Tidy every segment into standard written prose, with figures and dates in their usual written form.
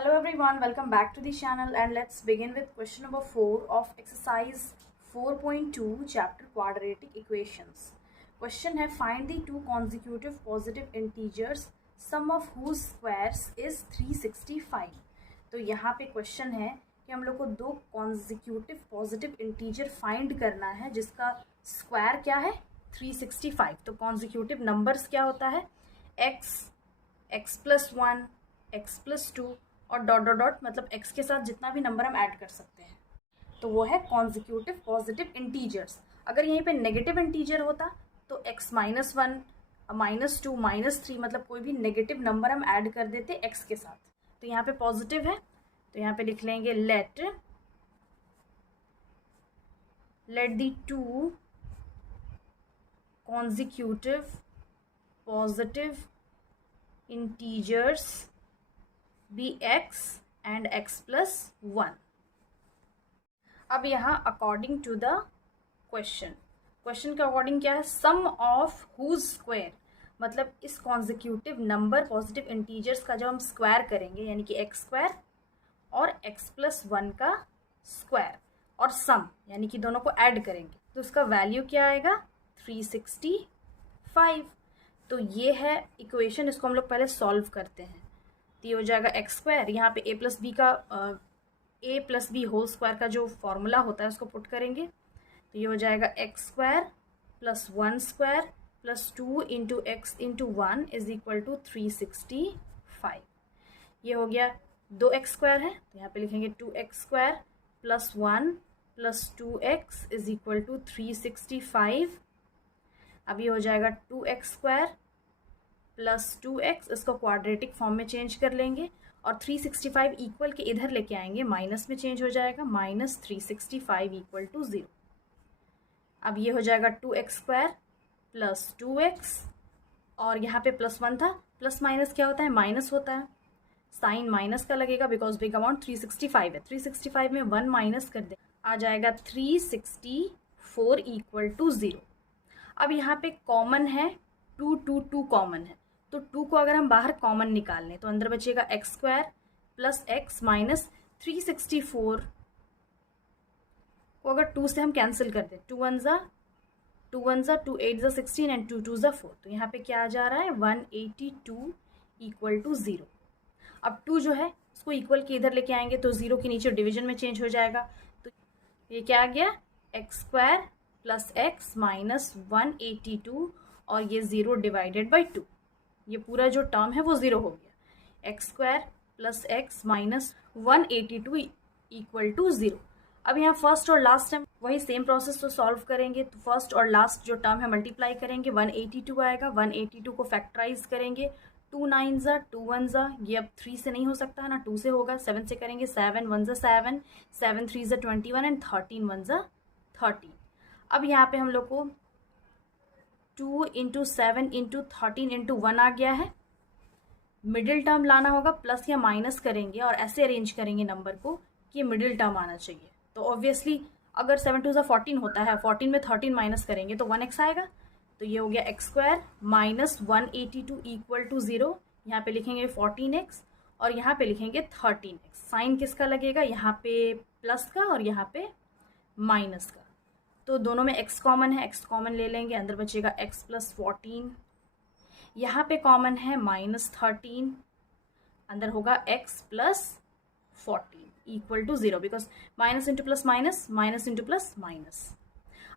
Hello everyone, welcome back to the channel and let's begin with question number 4 of exercise 4.2 chapter quadratic equations. Question है find the two consecutive positive integers sum of whose squares is 365. तो यहाँ पे question है कि हम लोग को दो कॉन्जिक्यूटिव पॉजिटिव इंटीजर फाइंड करना है जिसका स्क्वायर क्या है 365. तो कॉन्जिक्यूटिव नंबर्स क्या होता है x+1 x+2 और डॉट डॉट डॉट मतलब x के साथ जितना भी नंबर हम ऐड कर सकते हैं तो वो है कॉन्जिक्यूटिव पॉजिटिव इंटीजर्स. अगर यहीं पे नेगेटिव इंटीजर होता तो x-1 -2 -3 मतलब कोई भी नेगेटिव नंबर हम ऐड कर देते x के साथ. तो यहाँ पे पॉजिटिव है तो यहाँ पे लिख लेंगे let the two consecutive positive integers be x and x+1. अब यहाँ अकॉर्डिंग टू द क्वेश्चन के अकॉर्डिंग क्या है सम ऑफ हुज स्क्वायर मतलब इस कॉन्जिक्यूटिव नंबर पॉजिटिव इंटीजर्स का जब हम स्क्वायर करेंगे यानी कि x² और x+1 का स्क्वायर और सम यानी कि दोनों को ऐड करेंगे तो उसका वैल्यू क्या आएगा 365. तो ये है इक्वेशन. इसको हम लोग पहले सॉल्व करते हैं तो ये हो जाएगा x². यहाँ पे a plus B whole square का जो फॉर्मूला होता है उसको पुट करेंगे तो ये हो जाएगा x² plus 1² plus 2 into X into 1 is equal to 365. ये हो गया 2x² है तो यहाँ पे लिखेंगे 2x² plus 1 plus 2x is equal to 365. अब ये हो जाएगा 2x² प्लस 2x इसको क्वाड्रेटिक फॉर्म में चेंज कर लेंगे और 365 इक्वल के इधर लेके आएंगे माइनस में चेंज हो जाएगा -365 इक्वल टू 0. अब ये हो जाएगा 2x² प्लस 2x और यहाँ पे +1 था. प्लस माइनस क्या होता है माइनस होता है. साइन माइनस का लगेगा बिकॉज बिग अमाउंट 365 है. 365 में 1 माइनस कर दे आ जाएगा 364 इक्वल टू 0. अब यहाँ पे कॉमन है 2 कॉमन है तो 2 को अगर हम बाहर कॉमन निकाल लें तो अंदर बचेगा x² प्लस x माइनस 364 को अगर 2 से हम कैंसिल कर दें 2 1 ज़ा 2 8 ज़ा 16 एंड 2 2 ज़ा 4 तो यहाँ पे क्या आ जा रहा है 182 इक्वल टू 0. अब 2 जो है उसको इक्वल के इधर लेके आएंगे तो 0 के नीचे डिवीजन में चेंज हो जाएगा तो ये क्या आ गया x² प्लस x माइनस 182 और ये 0 डिवाइडेड बाई 2. ये पूरा जो टर्म है वो 0 हो गया. x² plus x minus 182 equal to 0. अब यहाँ फर्स्ट और लास्ट टाइम वही सेम प्रोसेस तो सॉल्व करेंगे तो फर्स्ट और लास्ट जो टर्म है मल्टीप्लाई करेंगे 182 आएगा. 182 को फैक्टराइज करेंगे 2 9 ज़ा 2 1 ज़ा ये अब 3 से नहीं हो सकता है ना 2 से होगा. 7 से करेंगे 7 1 ज़ा 7 7 3 ज़ा 21 एंड 13 1 ज़ा 13. अब यहाँ पे हम लोग को 2 इंटू 7 इंटू 13 इंटू 1 आ गया है. मिडिल टर्म लाना होगा प्लस या माइनस करेंगे और ऐसे अरेंज करेंगे नंबर को कि ये मिडिल टर्म आना चाहिए. तो ऑब्वियसली अगर 7 2 14 होता है 14 में 13 माइनस करेंगे तो 1x आएगा. तो ये हो गया x² माइनस 182 इक्वल टू 0. यहाँ पे लिखेंगे 14x और यहाँ पे लिखेंगे 13x. साइन किसका लगेगा यहाँ पे प्लस का और यहाँ पे माइनस का. तो दोनों में x कॉमन है x कॉमन ले लेंगे अंदर बचेगा x प्लस 14. यहाँ पे कॉमन है -13 अंदर होगा x plus 14 equal to 0 because minus into plus minus minus into plus minus.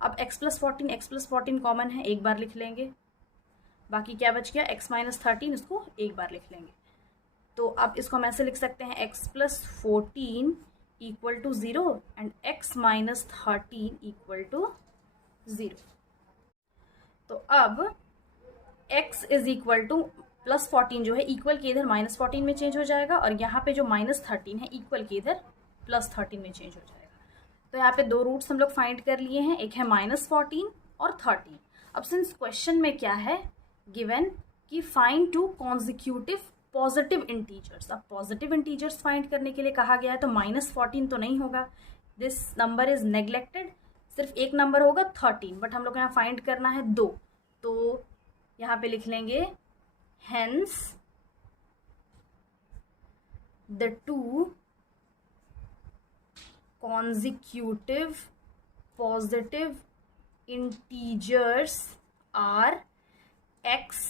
अब x प्लस 14 कॉमन है एक बार लिख लेंगे. बाकी क्या बच गया x माइनस 13 इसको एक बार लिख लेंगे. तो अब इसको हम ऐसे लिख सकते हैं x plus 14 equal to 0 and x minus 13 equal to 0. तो अब x is equal to plus 14 जो है इक्वल के इधर -14 में चेंज हो जाएगा और यहाँ पे जो -13 है इक्वल के इधर +13 में चेंज हो जाएगा. तो यहाँ पे 2 रूट्स हम लोग फाइंड कर लिए हैं. एक है -14 और 13. अब सिंस क्वेश्चन में क्या है गिवन कि फाइंड 2 कॉन्जिक्यूटिव पॉजिटिव इंटीजर्स. अब पॉजिटिव इंटीजर्स फाइंड करने के लिए कहा गया है तो -14 तो नहीं होगा. This number is neglected. सिर्फ एक नंबर होगा 13 बट हम लोग यहाँ फाइंड करना है 2 तो यहाँ पे लिख लेंगे hence the two consecutive positive integers are x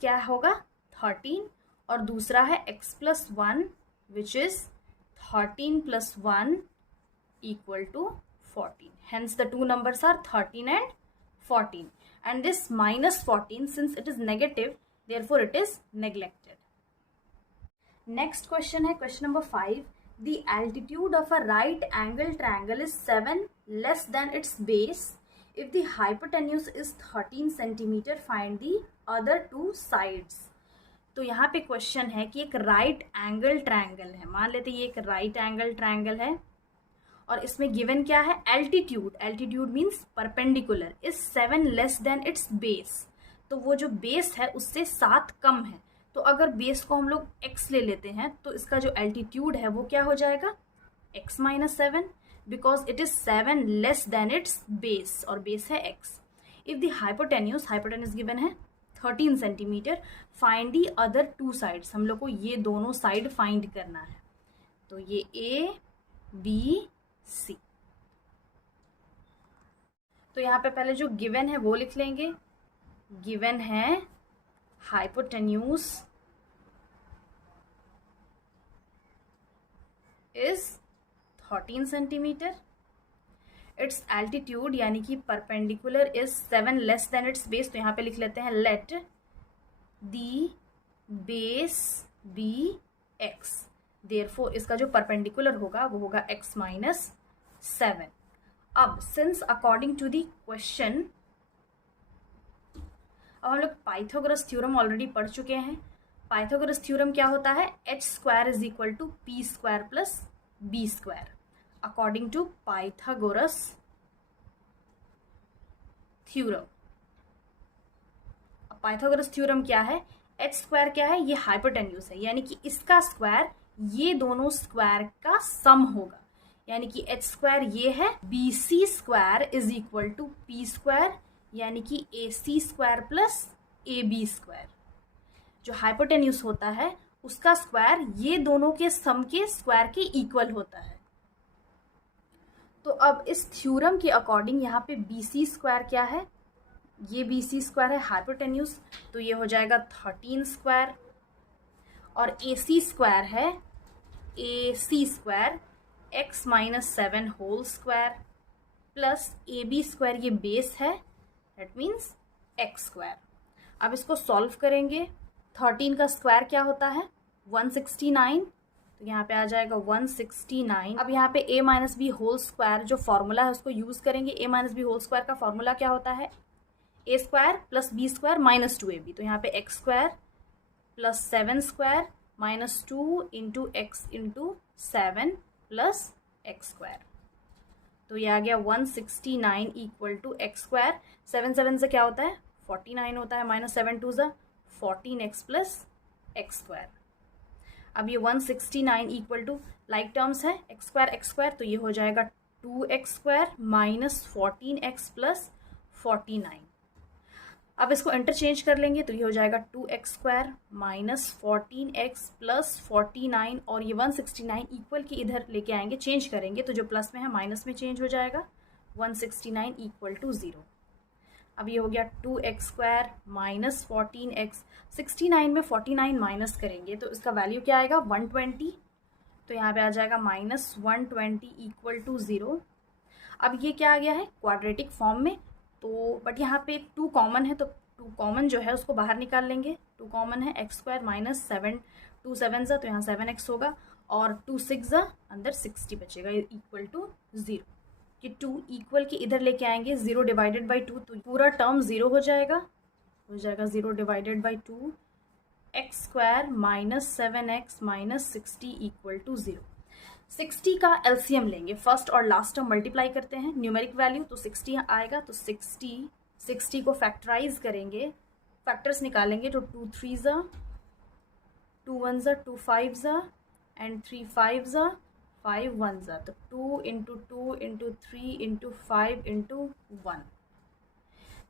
क्या होगा 13 और दूसरा है x+1 which is 13 + 1 = 14. Hence the two numbers are 13 and 14, and this -14, since it is negative, therefore it is neglected. Next question है question number 5. The altitude of a right angle triangle is 7 less than its base. If the hypotenuse is 13 centimeter, find the other two sides. तो यहाँ पे question है कि एक right angle triangle है, मान लेते ये एक राइट एंगल ट्रायंगल है और इसमें गिवन क्या है, altitude means perpendicular is 7 less than it's base. तो वो जो बेस है उससे 7 कम है. तो अगर बेस को हम लोग x ले लेते हैं तो इसका जो एल्टीट्यूड है वो क्या हो जाएगा, x - 7, because it is 7 less than it's base और बेस है x. If the hypotenuse given है 13 centimetre, find the other two sides. हम लोग को ये दोनों साइड फाइंड करना है. तो ये A, B, C. तो यहाँ पे पहले जो गिवन है वो लिख लेंगे. गिवन है hypotenuse is 13 centimeter. Its altitude यानी कि perpendicular is 7 less than its base. तो यहाँ पे लिख लेते हैं let the base be x. Therefore इसका जो perpendicular होगा वो होगा x - 7. अब since according to the question, अब हम लोग पाइथागोरस थ्योरम ऑलरेडी पढ़ चुके हैं. पाइथागोरस थ्योरम क्या होता है, h² = p² + b², according to Pythagoras theorem. अब पाइथागोरस थ्योरम क्या है, h² क्या है, ये हाइपोटेन्यूज है, यानी कि इसका स्क्वायर ये दोनों स्क्वायर का सम होगा. यानी कि h² ये है, bc² = p², यानी कि AC² + AB². जो हाइपोटेन्यूज होता है उसका स्क्वायर ये दोनों के सम के स्क्वायर के इक्वल होता है. तो अब इस थ्योरम के अकॉर्डिंग यहाँ पे BC² क्या है, ये BC² है हाइपोटेन्यूज, तो ये हो जाएगा 13². और AC² है AC² x - 7 whole square plus AB² ये बेस है, दैट मीन्स x². अब इसको सॉल्व करेंगे. 13 का स्क्वायर क्या होता है 169, तो यहाँ पे आ जाएगा 169. अब यहाँ पे a - b होल स्क्वायर जो फॉर्मूला है उसको यूज करेंगे. a - b होल स्क्वायर का फॉर्मूला क्या होता है, a² + b² - 2ab. तो यहाँ पे x² + 7² - 2 × x × 7 + x². तो ये आ गया 169 = x². 7 7 से क्या होता है 49 होता है, -7 2 = 14x + x². अब ये 169 = लाइक टर्म्स है x², तो ये हो जाएगा 2x² - 14x + 49. अब इसको इंटरचेंज कर लेंगे तो ये हो जाएगा 2x² - 14x + 49, और ये 169 इक्वल की इधर लेके आएंगे, चेंज करेंगे तो जो प्लस में है माइनस में चेंज हो जाएगा. 169 = 0. अब ये हो गया 2x² - 14x. 69 में 49 माइनस करेंगे तो इसका वैल्यू क्या आएगा 120. तो यहाँ पे आ जाएगा -120 = 0. अब ये क्या आ गया है क्वाड्रेटिक फॉर्म में, तो बट यहाँ पे 2 कॉमन है, तो 2 कॉमन जो है उसको बाहर निकाल लेंगे. 2 कॉमन है x² - 7, 2 7 तो यहाँ 7x होगा, और 2 6 अंदर 60 बचेगा = 0. कि 2 इक्वल के इधर लेके आएंगे 0 / 2, तो पूरा टर्म 0 हो जाएगा 0 / 2. x² - 7x - 60 = 0. 60 का एलसीएम लेंगे, फर्स्ट और लास्ट टर्म मल्टीप्लाई करते हैं न्यूमेरिक वैल्यू, तो 60 आएगा. तो 60 को फैक्टराइज करेंगे, फैक्टर्स निकालेंगे तो 2 3 2 1 2 5 एंड 3 5 5 1 तो 2 × 2 × 3 × 5 × 1.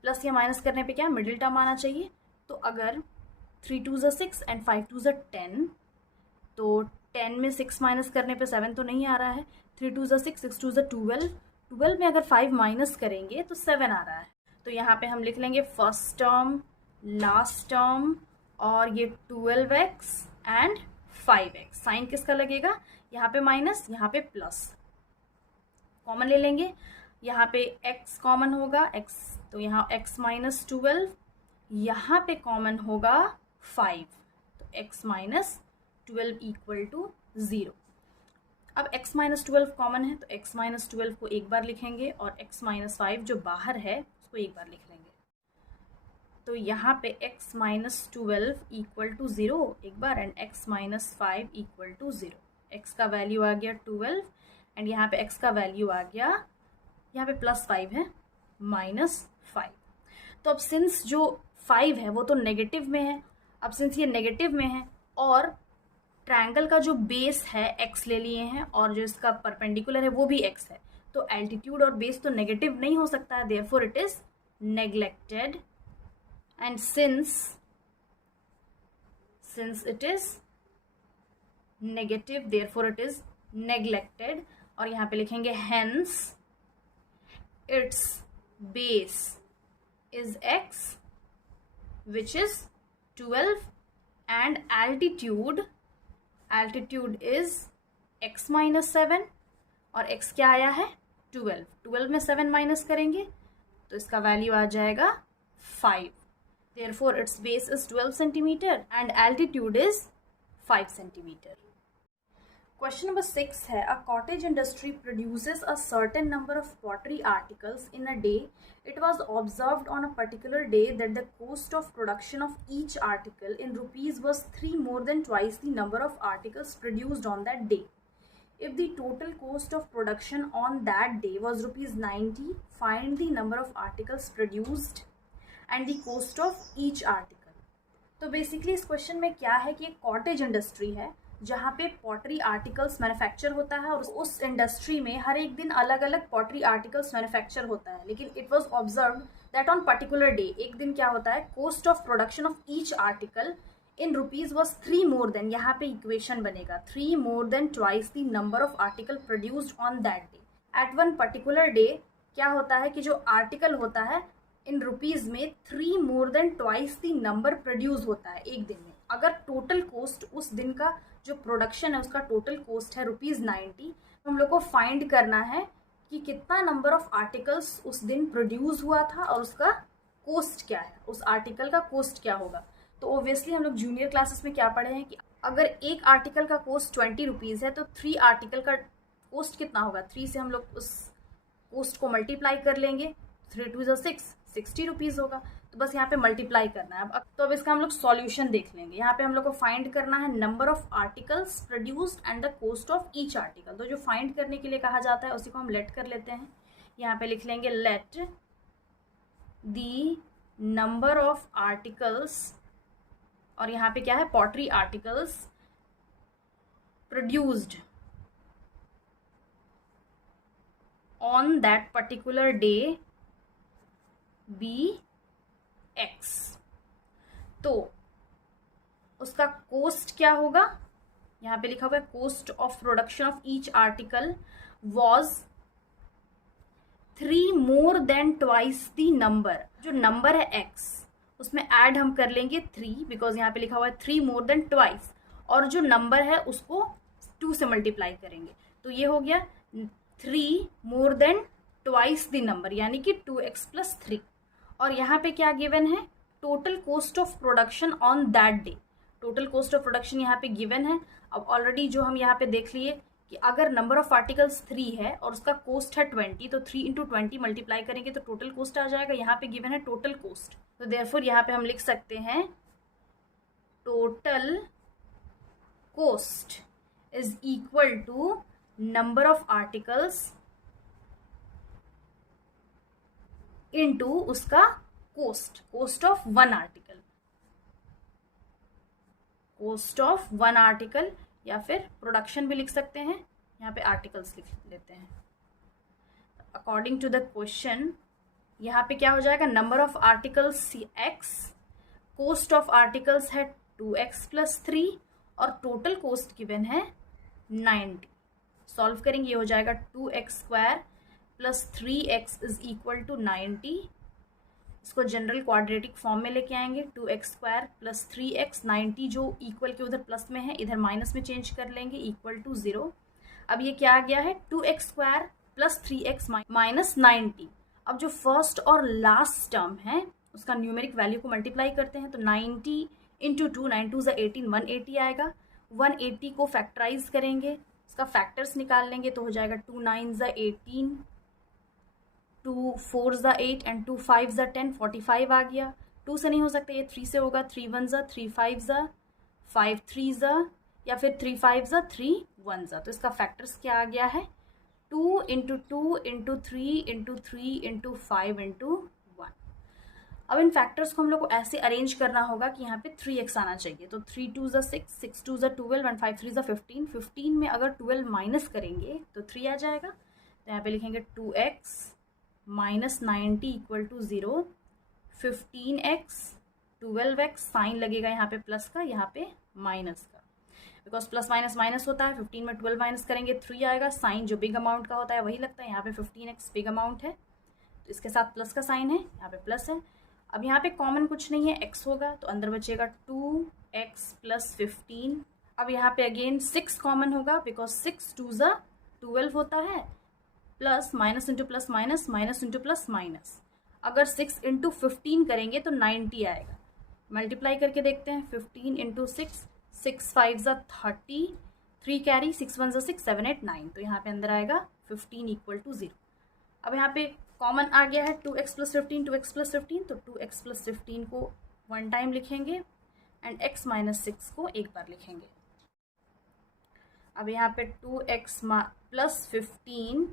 प्लस या माइनस करने पे क्या मिडिल टर्म आना चाहिए. तो अगर 3 2 6 एंड 5 2 10, तो 10 में 6 माइनस करने पे 7 तो नहीं आ रहा है, 3 2 ज़ा 6, 6 2 ज़ा 12, 12 में अगर 5 माइनस करेंगे तो 7 आ रहा है। तो यहाँ पे हम लिख लेंगे फर्स्ट टर्म, लास्ट टर्म, और ये 12x एंड 5x। साइन किसका लगेगा, यहाँ पे माइनस, यहाँ पे प्लस, कॉमन ले लेंगे। यहाँ पे x कॉमन होगा, x, तो यहाँ x माइनस 12, यहाँ पे कॉमन होगा 5, तो x माइनस 12 इक्वल टू 0। अब x माइनस 12 कॉमन है, तो x माइनस 12 को एक बार लिखेंगे और x माइनस 5 जो बाहर है उसको एक बार लिख लेंगे। तो यहाँ पे x माइनस 12 इक्वल टू 0 एक बार, and x minus 5 equal to 0। x का वैल्यू आ गया 12 एंड यहाँ पे x का वैल्यू आ गया, यहाँ पे प्लस 5 है, माइनस 5। तो अब सिंस जो 5 है वो तो नेगेटिव में है, अब सिंस ये नेगेटिव में है और ट्रायंगल का जो बेस है x ले लिए हैं और जो इसका परपेंडिकुलर है वो भी x है, तो एल्टीट्यूड और बेस तो नेगेटिव नहीं हो सकता है, therefore it is neglected. And since it is negative, therefore it is neglected. और यहाँ पे लिखेंगे hence it's base is x which is 12 and altitude is x minus 7 और x क्या आया है 12, 12 में 7 माइनस करेंगे तो इसका वैल्यू आ जाएगा 5। therefore its base is 12 centimeter and altitude is 5 centimeter। Question number 6 है, a cottage industry produces a certain number of pottery articles in a day. It was observed on a particular day that the cost of production of each article in rupees was 3 more than twice the number of articles produced on that day. If the total cost of production on that day was rupees 90, find the number of articles produced and the cost of each article। तो basically इस question में क्या है कि एक cottage industry है जहाँ पे पॉटरी आर्टिकल्स मैन्युफैक्चर होता है और उस इंडस्ट्री में हर एक दिन अलग अलग पॉटरी आर्टिकल्स मैन्युफैक्चर होता है, लेकिन it was observed that on particular day, एक दिन क्या होता है, cost of production of each article in rupees was 3 more than, यहाँ पे इक्वेशन बनेगा 3 more than twice the number of article produced on that day। At one particular day क्या होता है कि जो आर्टिकल होता है इन रुपीज में 3 more than twice the number produce होता है एक दिन में। अगर टोटल कोस्ट उस दिन का जो प्रोडक्शन है उसका टोटल कोस्ट है रुपीज 90, तो हम लोग को फाइंड करना है कि कितना नंबर ऑफ आर्टिकल्स उस दिन प्रोड्यूस हुआ था और उसका कोस्ट क्या है, उस आर्टिकल का कोस्ट क्या होगा। तो ऑब्वियसली हम लोग जूनियर क्लासेस में क्या पढ़े हैं कि अगर एक आर्टिकल का कोस्ट 20 रुपीज़ है तो 3 आर्टिकल का कोस्ट कितना होगा, 3 से हम लोग उस कोस्ट को मल्टीप्लाई कर लेंगे, 3 2 ज़ा 6, 60 रुपीज़ होगा। तो बस यहाँ पे मल्टीप्लाई करना है। अब इसका हम लोग सॉल्यूशन देख लेंगे। यहाँ पे हम लोग को फाइंड करना है number of articles produced and the cost of each article. तो जो फाइंड करने के लिए कहा जाता है उसी को हम लेट कर लेते हैं। यहाँ पे लिख लेंगे let the number of articles, और यहाँ पे क्या है, pottery articles produced on that particular day be x। तो उसका कोस्ट क्या होगा, यहाँ पे लिखा हुआ है cost of production of each article was 3 more than twice the number. जो नंबर है x उसमें ऐड हम कर लेंगे 3, बिकॉज यहाँ पे लिखा हुआ है 3 more than twice, और जो नंबर है उसको 2 से मल्टीप्लाई करेंगे तो ये हो गया 3 more than twice the number, यानी कि 2x + 3। और यहाँ पे क्या गिवन है, total cost of production on that day. Total cost of production यहाँ पे गिवन है। अब ऑलरेडी जो हम यहाँ पे देख लिए कि अगर नंबर ऑफ आर्टिकल्स 3 है और उसका कोस्ट है 20, तो 3 × 20 मल्टीप्लाई करेंगे तो टोटल कोस्ट आ जाएगा। यहाँ पे गिवन है टोटल कोस्ट, तो देयरफॉर यहाँ पे हम लिख सकते हैं total cost is equal to number of articles into उसका cost of one article, cost of one article, या फिर प्रोडक्शन भी लिख सकते हैं। यहाँ पे आर्टिकल्स लिख लेते हैं। अकॉर्डिंग टू द क्वेश्चन यहाँ पे क्या हो जाएगा, number of articles x, cost of articles है 2x + 3 और टोटल कोस्ट गिवन है 90। सॉल्व करेंगे, ये हो जाएगा 2x² plus 3x is equal to 90। इसको जनरल क्वाड्रेटिक फॉर्म में लेके आएंगे, 2x² प्लस 3x, 90 जो इक्वल के उधर प्लस में है इधर माइनस में चेंज कर लेंगे, इक्वल टू 0। अब ये क्या आ गया है, 2x² प्लस 3x माइनस 90। अब जो फर्स्ट और लास्ट टर्म है उसका न्यूमेरिक वैल्यू को मल्टीप्लाई करते हैं, तो 90 इंटू 2, 9 2 18, 180 आएगा। 180 को फैक्टराइज करेंगे, इसका फैक्टर्स निकाल लेंगे, तो हो जाएगा 2 9 18, 2 4 8 एंड 2 5 10, 45 आ गया। 2 से नहीं हो सकता, ये 3 से होगा, 3 1 3 5 5 3 या फिर 3 5 3 1। तो इसका फैक्टर्स क्या आ गया है, 2 into 2 into 3 into 3 into 5 into 1। अब इन फैक्टर्स को हम लोग को ऐसे अरेंज करना होगा कि यहाँ पे 3x आना चाहिए, तो 3 2 6, 6 2 12 एंड 5 3 15। 15 में अगर 12 माइनस करेंगे तो 3 आ जाएगा, तो यहाँ पे लिखेंगे 2x minus 90 equal to 0। 15x 12x, sign लगेगा यहाँ पे प्लस का, यहाँ पे माइनस का, बिकॉज प्लस माइनस माइनस होता है। 15 में 12 माइनस करेंगे 3 आएगा, साइन जो बिग अमाउंट का होता है वही लगता है, यहाँ पे 15x बिग अमाउंट है तो इसके साथ प्लस का साइन है, यहाँ पे प्लस है। अब यहाँ पे कॉमन कुछ नहीं है, x होगा तो अंदर बचेगा 2x प्लस 15। अब यहाँ पे अगेन 6 कॉमन होगा, बिकॉज 6 2 12 होता है, plus minus into plus minus, minus into plus minus. अगर 6 इंटू 15 करेंगे तो 90 आएगा। मल्टीप्लाई करके देखते हैं, 15 इंटू 6, 6 5 30, 3 कैरी, 6 1 6 7 8 9, तो यहाँ पे अंदर आएगा 15 इक्वल टू 0। अब यहाँ पे कॉमन आ गया है 2x प्लस 15, 2x प्लस 15, तो 2x प्लस 15 को 1 टाइम लिखेंगे एंड x माइनस 6 को एक बार लिखेंगे। अब यहाँ पे 2x plus 15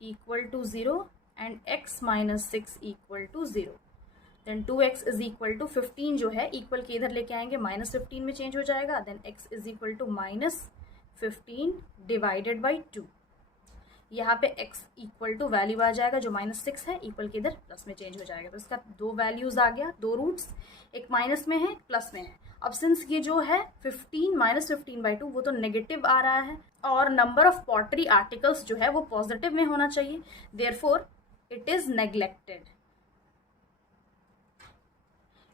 equal to 0 and x minus 6 equal to 0। Then 2x is equal to 15 जो है इक्वल के इधर लेके आएंगे, माइनस 15 में चेंज हो जाएगा, then x is equal to minus 15 divided by 2। यहाँ पे x इक्वल टू वैल्यू आ जाएगा जो माइनस 6 है, इक्वल के इधर प्लस में चेंज हो जाएगा, तो इसका दो वैल्यूज आ गया, दो रूट्स, एक माइनस में है प्लस में है। अब सिंस ये जो है 15 माइनस 15/2 वो तो नेगेटिव आ रहा है और नंबर ऑफ पॉटरी आर्टिकल्स जो है वो पॉजिटिव में होना चाहिए, therefore it is neglected.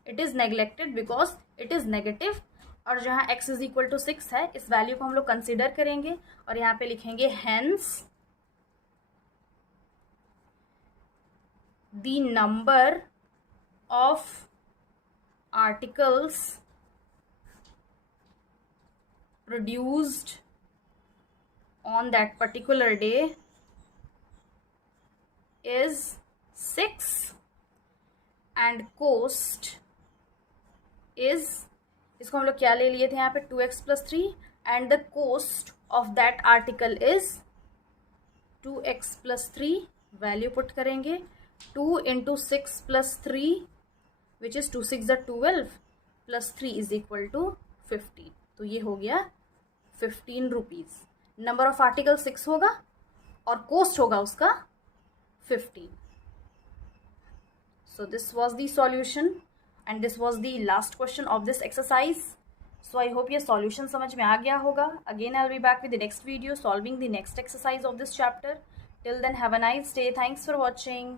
It is neglected because it is negative, और जहाँ x इज इक्वल टू 6 है इस वैल्यू को हम लोग कंसिडर करेंगे और यहाँ पे लिखेंगे hence the number of articles produced on that particular day is 6 and cost is, इसको हम लोग क्या ले लिए थे यहाँ पे 2x plus 3 and the cost of that article is 2x plus 3, value put करेंगे 2 into 6 plus 3 which is 2 6 12 plus 3 is equal to 15, तो ये हो गया 15 रुपीज। नंबर ऑफ आर्टिकल 6 होगा और कोस्ट होगा उसका 15। So this was the solution and this was the last question of this exercise. So I hope ये सॉल्यूशन समझ में आ गया होगा। Again I will be back with the next video solving the next exercise of this chapter. Till then, have a nice day. Thanks for watching.